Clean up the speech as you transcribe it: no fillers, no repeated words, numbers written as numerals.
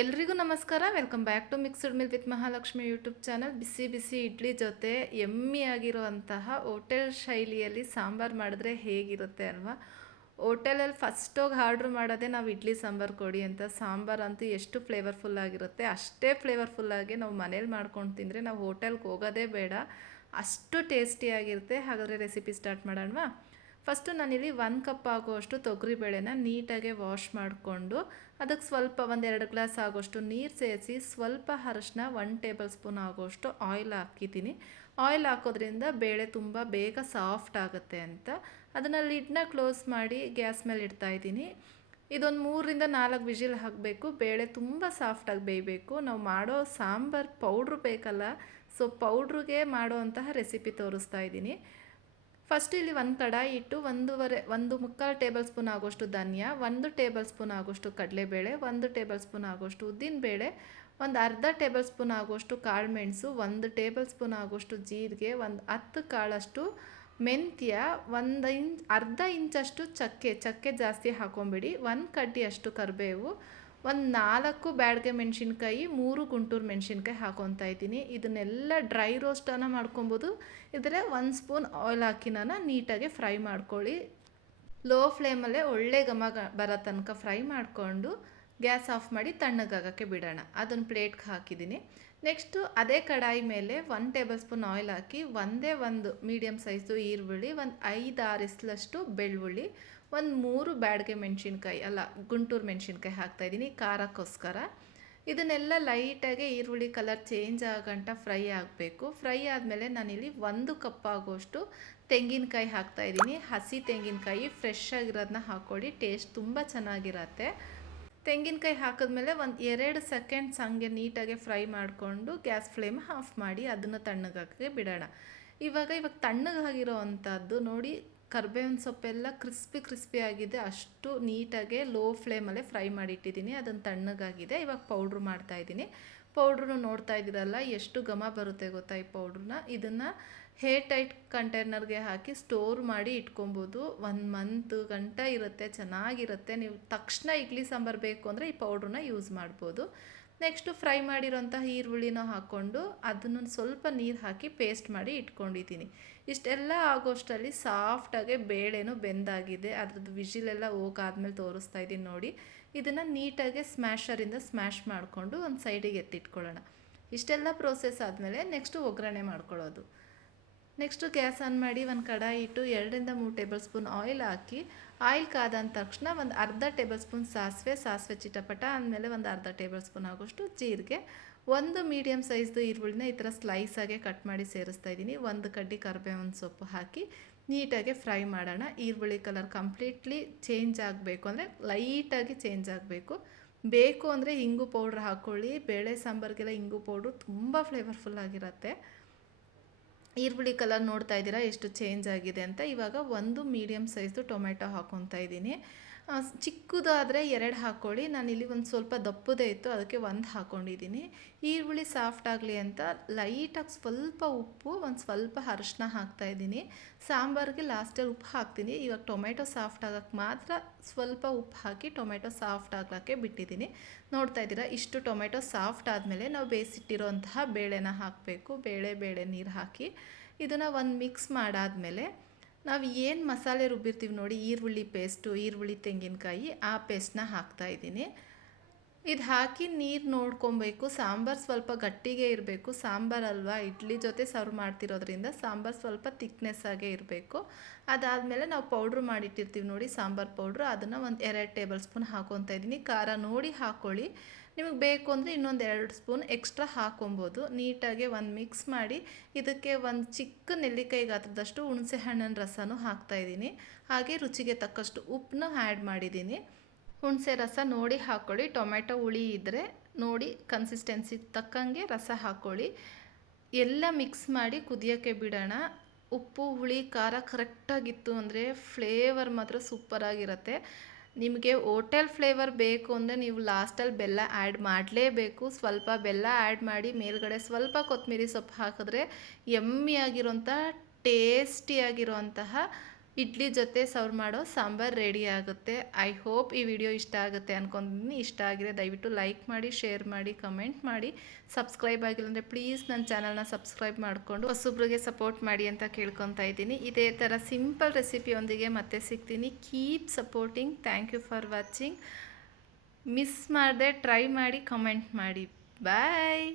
ಎಲ್ರಿಗೂ ನಮಸ್ಕಾರ. Welcome back to mixed mill with Mahalakshmi YouTube channel. ಬಿಸಿ ಬಿಸಿ ಇಡ್ಲಿ ಜೊತೆ ಯಮ್ಮಿ ಆಗಿರುವಂತಹ ಹೋಟೆಲ್ ಶೈಲಿಯಲ್ಲಿ ಸಾಂಬಾರು ಮಾಡಿದ್ರೆ ಹೇಗಿರುತ್ತೆ ಅಲ್ವಾ? ಹೋಟೆಲಲ್ಲಿ ಫಸ್ಟೋಗಿ ಆರ್ಡ್ರ್ ಮಾಡೋದೇ ನಾವು ಇಡ್ಲಿ ಸಾಂಬಾರು ಕೊಡಿ ಅಂತ. ಸಾಂಬಾರು ಅಂತೂ ಎಷ್ಟು ಫ್ಲೇವರ್ಫುಲ್ ಆಗಿರುತ್ತೆ, ಅಷ್ಟೇ ಫ್ಲೇವರ್ಫುಲ್ಲಾಗಿ ನಾವು ಮನೇಲಿ ಮಾಡ್ಕೊಂಡು ತಿಂದರೆ ನಾವು ಹೋಟೆಲ್ಗೆ ಹೋಗೋದೇ ಬೇಡ, ಅಷ್ಟು ಟೇಸ್ಟಿಯಾಗಿರುತ್ತೆ. ಹಾಗಾದರೆ ರೆಸಿಪಿ ಸ್ಟಾರ್ಟ್ ಮಾಡೋಣವಾ? ಫಸ್ಟು ನಾನಿಲ್ಲಿ 1 ಕಪ್ ಆಗುವಷ್ಟು ತೊಗರಿಬೇಳೆನ ನೀಟಾಗಿ ವಾಶ್ ಮಾಡಿಕೊಂಡು ಅದಕ್ಕೆ ಸ್ವಲ್ಪ 1-2 ಗ್ಲಾಸ್ ಆಗೋಷ್ಟು ನೀರು ಸೇರಿಸಿ ಸ್ವಲ್ಪ ಅರಶಿನ 1 ಟೇಬಲ್ ಸ್ಪೂನ್ ಆಗೋಷ್ಟು ಆಯಿಲ್ ಹಾಕಿದ್ದೀನಿ. ಆಯಿಲ್ ಹಾಕೋದ್ರಿಂದ ಬೇಳೆ ತುಂಬ ಬೇಗ ಸಾಫ್ಟ್ ಆಗುತ್ತೆ ಅಂತ ಅದನ್ನು ಲಿಡ್ನ ಕ್ಲೋಸ್ ಮಾಡಿ ಗ್ಯಾಸ್ ಮೇಲೆ ಇಡ್ತಾಯಿದ್ದೀನಿ. ಇದೊಂದು 3-4 ವಿಜಿಲ್ ಹಾಕಬೇಕು. ಬೇಳೆ ತುಂಬ ಸಾಫ್ಟಾಗಿ ಬೇಯಬೇಕು. ನಾವು ಮಾಡೋ ಸಾಂಬಾರು ಪೌಡ್ರು ಬೇಕಲ್ಲ, ಸೊ ಪೌಡ್ರಿಗೆ ಮಾಡೋವಂತಹ ರೆಸಿಪಿ ತೋರಿಸ್ತಾ ಇದ್ದೀನಿ. ಫಸ್ಟ್ ಇಲ್ಲಿ ಒಂದು ಕಡಾಯಿ ಇಟ್ಟು 1.25 ಟೇಬಲ್ ಸ್ಪೂನ್ ಆಗೋಷ್ಟು ಧನಿಯಾ, 1 ಟೇಬಲ್ ಸ್ಪೂನ್ ಆಗೋಷ್ಟು ಕಡಲೆಬೇಳೆ, 1 ಟೇಬಲ್ ಸ್ಪೂನ್ ಆಗೋಷ್ಟು ಉದ್ದಿನಬೇಳೆ, ಒಂದು ಅರ್ಧ ಟೇಬಲ್ ಸ್ಪೂನ್ ಆಗೋಷ್ಟು ಕಾಳುಮೆಣಸು, 1 ಟೇಬಲ್ ಸ್ಪೂನ್ ಆಗೋಷ್ಟು ಜೀರಿಗೆ, ಒಂದು 10 ಕಾಳಷ್ಟು ಮೆಂತ್ಯ, ಅರ್ಧ ಇಂಚಷ್ಟು ಚಕ್ಕೆ ಜಾಸ್ತಿ ಹಾಕೊಂಬಿಡಿ, 1 ಕಡ್ಡಿಯಷ್ಟು ಕರಿಬೇವು, ಒಂದು 4 ಬ್ಯಾಡಗೆ ಮೆಣಸಿನ್ಕಾಯಿ, 3 ಗುಂಟೂರು ಮೆಣಸಿನ್ಕಾಯಿ ಹಾಕೊತಾ ಇದ್ದೀನಿ. ಇದನ್ನೆಲ್ಲ ಡ್ರೈ ರೋಸ್ಟನ್ನು ಮಾಡ್ಕೊಬೋದು. ಇದ್ರೆ 1 ಸ್ಪೂನ್ ಆಯಿಲ್ ಹಾಕಿ ನಾನು ನೀಟಾಗಿ ಫ್ರೈ ಮಾಡ್ಕೊಳ್ಳಿ. ಲೋ ಫ್ಲೇಮಲ್ಲೇ ಒಳ್ಳೆ ಘಮ ಬರೋ ತನಕ ಫ್ರೈ ಮಾಡಿಕೊಂಡು ಗ್ಯಾಸ್ ಆಫ್ ಮಾಡಿ ತಣ್ಣಗಾಗೋಕ್ಕೆ ಬಿಡೋಣ. ಅದನ್ನು ಪ್ಲೇಟ್ಗೆ ಹಾಕಿದ್ದೀನಿ. ನೆಕ್ಸ್ಟು ಅದೇ ಕಡಾಯಿ ಮೇಲೆ 1 ಟೇಬಲ್ ಸ್ಪೂನ್ ಆಯಿಲ್ ಹಾಕಿ ಒಂದು ಮೀಡಿಯಮ್ ಸೈಜು ಈರುಳ್ಳಿ, ಒಂದು 5-6 ಇಸ್ಲಷ್ಟು ಬೆಳ್ಳುಳ್ಳಿ, ಒಂದು 3 ಬ್ಯಾಡಗೆ ಮೆಣಸಿನ್ಕಾಯಿ ಗುಂಟೂರು ಮೆಣಸಿನ್ಕಾಯಿ ಹಾಕ್ತಾಯಿದ್ದೀನಿ ಖಾರಕ್ಕೋಸ್ಕರ. ಇದನ್ನೆಲ್ಲ ಲೈಟಾಗಿ ಈರುಳ್ಳಿ ಕಲರ್ ಚೇಂಜ್ ಆಗಂಟ ಫ್ರೈ ಆಗಬೇಕು. ಫ್ರೈ ಆದಮೇಲೆ ನಾನಿಲ್ಲಿ 1 ಕಪ್ ಆಗೋಷ್ಟು ತೆಂಗಿನಕಾಯಿ ಹಾಕ್ತಾಯಿದ್ದೀನಿ. ಹಸಿ ತೆಂಗಿನಕಾಯಿ ಫ್ರೆಶ್ ಆಗಿರೋದನ್ನ ಹಾಕ್ಕೊಳ್ಳಿ, ಟೇಸ್ಟ್ ತುಂಬ ಚೆನ್ನಾಗಿರತ್ತೆ. ತೆಂಗಿನಕಾಯಿ ಹಾಕಿದ್ಮೇಲೆ ಒಂದು 2 ಸೆಕೆಂಡ್ಸ್ ಹಂಗೆ ನೀಟಾಗಿ ಫ್ರೈ ಮಾಡಿಕೊಂಡು ಗ್ಯಾಸ್ ಫ್ಲೇಮ್ ಆಫ್ ಮಾಡಿ ಅದನ್ನು ತಣ್ಣಗಾಕೆ ಬಿಡೋಣ. ಇವಾಗ ತಣ್ಣಗಾಗಿರೋ ಅಂಥದ್ದು ನೋಡಿ, ಕರ್ಬೇವಿನ ಸೊಪ್ಪೆಲ್ಲ ಕ್ರಿಸ್ಪಿ ಆಗಿದೆ, ಅಷ್ಟು ನೀಟಾಗಿ ಲೋ ಫ್ಲೇಮಲ್ಲೇ ಫ್ರೈ ಮಾಡಿಟ್ಟಿದ್ದೀನಿ. ಅದನ್ನು ತಣ್ಣಗಾಗಿದೆ. ಇವಾಗ ಪೌಡ್ರು ಮಾಡ್ತಾಯಿದ್ದೀನಿ. ಪೌಡ್ರನ್ನು ನೋಡ್ತಾ ಇದ್ದೀರಲ್ಲ ಎಷ್ಟು ಘಮ ಬರುತ್ತೆ ಗೊತ್ತಾ ಈ ಪೌಡ್ರನ್ನ. ಇದನ್ನು ಹೇರ್ ಟೈಟ್ ಕಂಟೈನರ್ಗೆ ಹಾಕಿ ಸ್ಟೋರ್ ಮಾಡಿ ಇಟ್ಕೊಬೋದು. 1 ಮಂತ್ ಗಂಟ ಇರುತ್ತೆ, ಚೆನ್ನಾಗಿರುತ್ತೆ. ನೀವು ತಕ್ಷಣ ಇಡ್ಲಿ ಸಾಂಬಾರು ಬೇಕು ಅಂದರೆ ಈ ಪೌಡ್ರನ್ನ ಯೂಸ್ ಮಾಡ್ಬೋದು. ನೆಕ್ಸ್ಟು ಫ್ರೈ ಮಾಡಿರೋಂತಹ ಈರುಳ್ಳಿನ ಹಾಕ್ಕೊಂಡು ಅದನ್ನು ಸ್ವಲ್ಪ ನೀರು ಹಾಕಿ ಪೇಸ್ಟ್ ಮಾಡಿ ಇಟ್ಕೊಂಡಿದ್ದೀನಿ. ಇಷ್ಟೆಲ್ಲ ಆಗೋಷ್ಟರಲ್ಲಿ ಸಾಫ್ಟಾಗಿ ಬೇಳೆನೂ ಬೆಂದಾಗಿದೆ. ಅದ್ರದ್ದು ವಿಜಿಲೆಲ್ಲ ಹೋಗಾದ್ಮೇಲೆ ತೋರಿಸ್ತಾ ಇದ್ದೀನಿ ನೋಡಿ. ಇದನ್ನು ನೀಟಾಗಿ ಸ್ಮ್ಯಾಶರಿಂದ ಸ್ಮ್ಯಾಶ್ ಮಾಡಿಕೊಂಡು ಒಂದು ಸೈಡಿಗೆ ಎತ್ತಿಟ್ಕೊಳ್ಳೋಣ. ಇಷ್ಟೆಲ್ಲ ಪ್ರೋಸೆಸ್ ಆದಮೇಲೆ ನೆಕ್ಸ್ಟು ಒಗ್ಗರಣೆ ಮಾಡ್ಕೊಳ್ಳೋದು. ನೆಕ್ಸ್ಟು ಗ್ಯಾಸ್ ಆನ್ ಮಾಡಿ ಒಂದು ಕಡಾಯಿ ಇಟ್ಟು 2-3 ಟೇಬಲ್ ಸ್ಪೂನ್ ಆಯಿಲ್ ಹಾಕಿ, ಆಯಿಲ್ ಕಾದಂದ ತಕ್ಷಣ ಒಂದು ಅರ್ಧ ಟೇಬಲ್ ಸ್ಪೂನ್ ಸಾಸಿವೆ ಚಿಟಪಟ ಆದಮೇಲೆ ಒಂದು ಅರ್ಧ ಟೇಬಲ್ ಸ್ಪೂನ್ ಆಗೋಷ್ಟು ಜೀರಿಗೆ, 1 ಮೀಡಿಯಮ್ ಸೈಜ್ದು ಈರುಳ್ಳಿನ ಈ ಥರ ಸ್ಲೈಸಾಗೆ ಕಟ್ ಮಾಡಿ ಸೇರಿಸ್ತಾ ಇದ್ದೀನಿ. 1 ಕಡ್ಡಿ ಕರಿಬೇವಿನ ಸೊಪ್ಪು ಹಾಕಿ ನೀಟಾಗಿ ಫ್ರೈ ಮಾಡೋಣ. ಈರುಳ್ಳಿ ಕಲರ್ ಕಂಪ್ಲೀಟ್ಲಿ ಚೇಂಜ್ ಆಗಬೇಕು, ಅಂದರೆ ಲೈಟಾಗಿ ಚೇಂಜ್ ಆಗಬೇಕು. ಬೇಕು ಅಂದರೆ ಇಂಗು ಪೌಡ್ರ್ ಹಾಕ್ಕೊಳ್ಳಿ. ಬೇಳೆ ಸಾಂಬಾರಿಗೆಲ್ಲ ಇಂಗು ಪೌಡ್ರು ತುಂಬ ಫ್ಲೇವರ್ಫುಲ್ ಆಗಿರುತ್ತೆ. ಈರುಳ್ಳಿ ಕಲರ್ ನೋಡ್ತಾ ಇದ್ದೀರಾ ಎಷ್ಟು ಚೇಂಜ್ ಆಗಿದೆ ಅಂತ. ಇವಾಗ 1 ಮೀಡಿಯಮ್ ಸೈಜು ಟೊಮೆಟೊ ಹಾಕ್ಕೊತಾ ಇದ್ದೀನಿ. ಚಿಕ್ಕದಾದರೆ 2 ಹಾಕ್ಕೊಳ್ಳಿ. ನಾನಿಲ್ಲಿ ಒಂದು ಸ್ವಲ್ಪ ದಪ್ಪದೇ ಇತ್ತು, ಅದಕ್ಕೆ 1 ಹಾಕ್ಕೊಂಡಿದ್ದೀನಿ. ಈರುಳ್ಳಿ ಸಾಫ್ಟ್ ಆಗಲಿ ಅಂತ ಲೈಟಾಗಿ ಸ್ವಲ್ಪ ಉಪ್ಪು, ಒಂದು ಸ್ವಲ್ಪ ಅರಶಿನ ಹಾಕ್ತಾಯಿದ್ದೀನಿ. ಸಾಂಬಾರಿಗೆ ಲಾಸ್ಟಲ್ಲಿ ಉಪ್ಪು ಹಾಕ್ತೀನಿ. ಇವಾಗ ಟೊಮೆಟೊ ಸಾಫ್ಟ್ ಆಗೋಕ್ಕೆ ಮಾತ್ರ ಸ್ವಲ್ಪ ಉಪ್ಪು ಹಾಕಿ ಟೊಮೆಟೊ ಸಾಫ್ಟ್ ಆಗೋಕ್ಕೆ ಬಿಟ್ಟಿದ್ದೀನಿ. ನೋಡ್ತಾ ಇದ್ದೀರಾ, ಇಷ್ಟು ಟೊಮೆಟೊ ಸಾಫ್ಟ್ ಆದಮೇಲೆ ನಾವು ಬೇಯಿಸಿಟ್ಟಿರೋಂತಹ ಬೇಳೆನ ಹಾಕಬೇಕು. ಬೇಳೆ ನೀರು ಹಾಕಿ ಇದನ್ನು ಒಂದು ಮಿಕ್ಸ್ ಮಾಡಾದಮೇಲೆ ನಾವು ಏನು ಮಸಾಲೆ ರುಬ್ಬಿರ್ತೀವಿ ನೋಡಿ, ಈರುಳ್ಳಿ ಪೇಸ್ಟು, ಈರುಳ್ಳಿ ತೆಂಗಿನಕಾಯಿ, ಆ ಪೇಸ್ಟನ್ನ ಹಾಕ್ತಾಯಿದ್ದೀನಿ. ಇದು ಹಾಕಿ ನೀರು ನೋಡ್ಕೊಬೇಕು. ಸಾಂಬಾರು ಸ್ವಲ್ಪ ಗಟ್ಟಿಗೆ ಇರಬೇಕು. ಸಾಂಬಾರಲ್ವಾ, ಇಡ್ಲಿ ಜೊತೆ ಸರ್ವ್ ಮಾಡ್ತಿರೋದ್ರಿಂದ ಸಾಂಬಾರು ಸ್ವಲ್ಪ ತಿಕ್ನೆಸ್ ಆಗೇ ಇರಬೇಕು. ಅದಾದಮೇಲೆ ನಾವು ಪೌಡ್ರು ಮಾಡಿಟ್ಟಿರ್ತೀವಿ ನೋಡಿ, ಸಾಂಬಾರು ಪೌಡ್ರು, ಅದನ್ನು ಒಂದು 2 ಟೇಬಲ್ ಸ್ಪೂನ್ ಹಾಕ್ಕೊತಾ ಇದ್ದೀನಿ. ಖಾರ ನೋಡಿ ಹಾಕ್ಕೊಳ್ಳಿ. ನಿಮಗೆ ಬೇಕು ಅಂದರೆ ಇನ್ನೊಂದು 2 ಸ್ಪೂನ್ ಎಕ್ಸ್ಟ್ರಾ ಹಾಕ್ಕೊಬೋದು. ನೀಟಾಗಿ ಒಂದು ಮಿಕ್ಸ್ ಮಾಡಿ ಇದಕ್ಕೆ ಒಂದು ಚಿಕ್ಕ ನೆಲ್ಲಿಕಾಯಿ ಗಾತ್ರದಷ್ಟು ಹುಣಸೆ ಹಣ್ಣಿನ ರಸನೂ ಹಾಕ್ತಾಯಿದ್ದೀನಿ. ಹಾಗೆ ರುಚಿಗೆ ತಕ್ಕಷ್ಟು ಉಪ್ಪನ್ನ ಆ್ಯಡ್ ಮಾಡಿದ್ದೀನಿ. ಹುಣಸೆ ರಸ ನೋಡಿ ಹಾಕ್ಕೊಳ್ಳಿ. ಟೊಮೆಟೊ ಹುಳಿ ಇದ್ದರೆ ನೋಡಿ ಕನ್ಸಿಸ್ಟೆನ್ಸಿ ತಕ್ಕಂಗೆ ರಸ ಹಾಕ್ಕೊಳ್ಳಿ. ಎಲ್ಲ ಮಿಕ್ಸ್ ಮಾಡಿ ಕುದಿಯೋಕ್ಕೆ ಬಿಡೋಣ. ಉಪ್ಪು ಹುಳಿ ಖಾರ ಕರೆಕ್ಟಾಗಿತ್ತು ಅಂದರೆ ಫ್ಲೇವರ್ ಮಾತ್ರ ಸೂಪರಾಗಿರುತ್ತೆ. ನಿಮಗೆ ಹೋಟೆಲ್ ಫ್ಲೇವರ್ ಬೇಕು ಅಂದರೆ ನೀವು ಲಾಸ್ಟಲ್ಲಿ ಬೆಲ್ಲ ಆ್ಯಡ್ ಮಾಡಲೇಬೇಕು. ಸ್ವಲ್ಪ ಬೆಲ್ಲ ಆ್ಯಡ್ ಮಾಡಿ ಮೇಲ್ಗಡೆ ಸ್ವಲ್ಪ ಕೊತ್ತಂಬರಿ ಸೊಪ್ಪು ಹಾಕಿದ್ರೆ ಯಮ್ಮಿಯಾಗಿರೋಂಥ ಟೇಸ್ಟಿಯಾಗಿರೋಂತಹ ಇಡ್ಲಿ ಜೊತೆ ಸರ್ವ್ ಮಾಡೋ ಸಾಂಬಾರು ರೆಡಿ ಆಗುತ್ತೆ. ಐ ಹೋಪ್ ಈ ವಿಡಿಯೋ ಇಷ್ಟ ಆಗುತ್ತೆ ಅಂದ್ಕೊಂಡಿದ್ದೀನಿ. ಇಷ್ಟ ಆಗಿದೆ ದಯವಿಟ್ಟು ಲೈಕ್ ಮಾಡಿ, ಶೇರ್ ಮಾಡಿ, ಕಮೆಂಟ್ ಮಾಡಿ. ಸಬ್ಸ್ಕ್ರೈಬ್ ಆಗಿಲ್ಲ ಅಂದರೆ ಪ್ಲೀಸ್ ನನ್ನ ಚಾನಲ್ನ ಸಬ್ಸ್ಕ್ರೈಬ್ ಮಾಡಿಕೊಂಡು ಹೊಸೊಬ್ರಿಗೆ ಸಪೋರ್ಟ್ ಮಾಡಿ ಅಂತ ಕೇಳ್ಕೊತಾ ಇದ್ದೀನಿ. ಇದೇ ಥರ ಸಿಂಪಲ್ ರೆಸಿಪಿಯೊಂದಿಗೆ ಮತ್ತೆ ಸಿಗ್ತೀನಿ. Keep supporting. Thank you for watching. Miss ಮಾಡದೆ ಟ್ರೈ ಮಾಡಿ, ಕಮೆಂಟ್ ಮಾಡಿ. ಬಾಯ್.